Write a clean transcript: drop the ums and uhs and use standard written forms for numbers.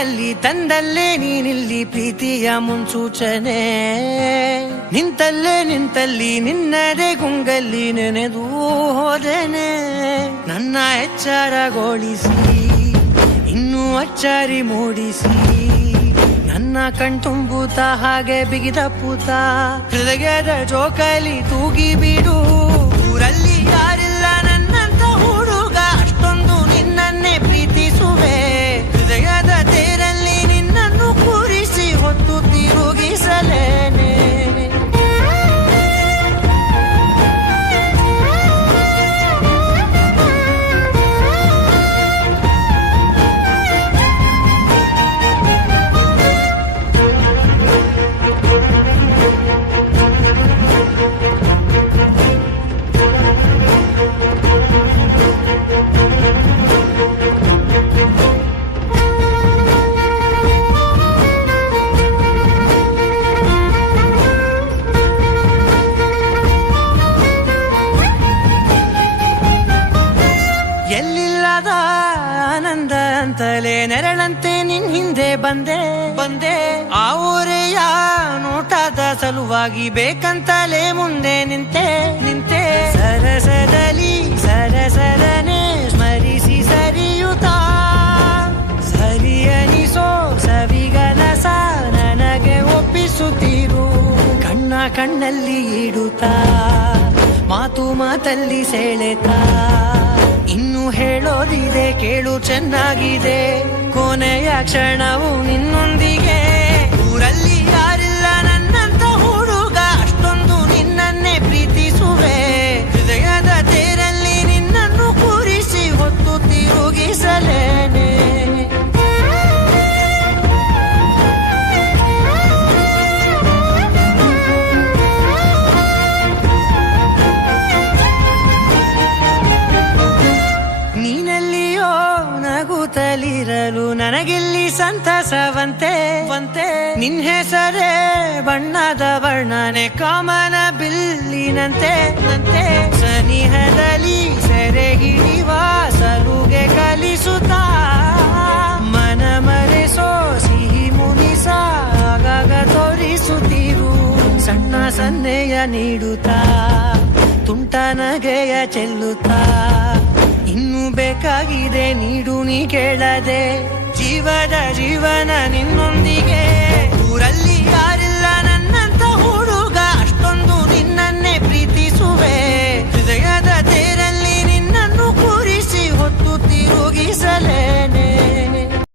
ಕೈಯಲ್ಲಿ ತಂದಲ್ಲೇ ನೀನಿಲ್ಲಿ ಪ್ರೀತಿಯ ಮುನ್ಸೂಚನೆ. ನಿಂತಲ್ಲಿ ನಿನ್ನದೇ ಗುಂಗಲ್ಲಿ ನೆನೆದು ಹೋದೆನೆ. ನನ್ನ ಎಚ್ಚರಗೊಳಿಸಿ ಇನ್ನೂ ಅಚ್ಚರಿ ಮೂಡಿಸಿ, ನನ್ನ ಕಣ್ತುಂಬುತ್ತ ಹಾಗೆ ಬಿಗಿದ ಪೂತ ಹೃದಯದ ಜೋಕಾಲಿ ತೂಗಿ ಬಿಡು. ಊರಲ್ಲಿ ಯಾರಿಲ್ಲ ನನ್ನಂತ ಹುಡುಗ, ಅಷ್ಟೊಂದು ನಿನ್ನನ್ನೇ ಪ್ರೀತಿಸುವೆ. ಹೃದಯದ ತೇರಲ್ಲಿ ನಿನ್ನನ್ನು ಕೂರಿಸಿ ಹೊತ್ತು ತಿರುಗಿಸಲೇನೆ. ಎಲ್ಲಿಲ್ಲದ ಆನಂದ ಅಂತಲೇ ನೆರಳಂತೆ ನಿನ್ ಹಿಂದೆ ಬಂದೆ. ಆ ಊರೆಯ ನೋಟದ ಸಲುವಾಗಿ ಬೇಕಂತಲೇ ಮುಂದೆ ನಿಂತೆ. ಸರಸದಲ್ಲಿ ಸರಸರನೆ ಸ್ಮರಿಸಿ ಸರಿಯುತ್ತ ಸರಿಯನಿಸೋ ಸವಿಗನಸ ನನಗೆ ಒಪ್ಪಿಸುತ್ತೀರು. ಕಣ್ಣಲ್ಲಿ ಇಡುತ್ತಾ ಮಾತಲ್ಲಿ ಸೆಳೆತಾ, ಇನ್ನು ಹೇಳೋದಿದೆ ಕೇಳು ಚೆನ್ನಾಗಿದೆ. ಕೊನೆಯ ಕ್ಷಣವು ನಿನ್ನೊಂದಿಗೆ. ಊರಲ್ಲಿ ಯಾರಿಲ್ಲ ನನ್ನಂತ ಹುಡುಗ, ಅಷ್ಟೊಂದು ನಿನ್ನನ್ನೇ ಪ್ರೀತಿಸುವೆ. ಹೃದಯದ ತೇರಲ್ಲಿ ನಿನ್ನನ್ನು ಕೂರಿಸಿ ಹೊತ್ತು ತಿರುಗಿಸಲೇನೆ. ನಗುತ್ತಲಿರಲು ನನಗಿಲ್ಲಿ ಸಂತಸವಂತೆ. ನಿನ್ ಹೆಸರೇ ಬಣ್ಣದ ವರ್ಣನೆ ಕಾಮನ ಬಿಲ್ಲಿನಂತೆ. ಸನಿಹದಲ್ಲಿ ಸೆರೆ ಹಿಡಿವ ಸಲುಗೆ ಕಲಿಸುತ್ತಾ ಮನ ಮರೆಸೋ ಸಿಹಿ ಮುನಿಸ ಆಗಾಗ ತೋರಿಸುತ್ತಿರು. ಸಣ್ಣ ಸನ್ನೆಯ ನೀಡುತ್ತಾ ತುಂಟ ನಗೆಯ ಚೆಲ್ಲುತ್ತಾ, ಇನ್ನು ಬೇಕಾಗಿದೆ ನೀಡು ನೀ ಕೇಳದೆ. ಜೀವನ ನಿನ್ನೊಂದಿಗೆ.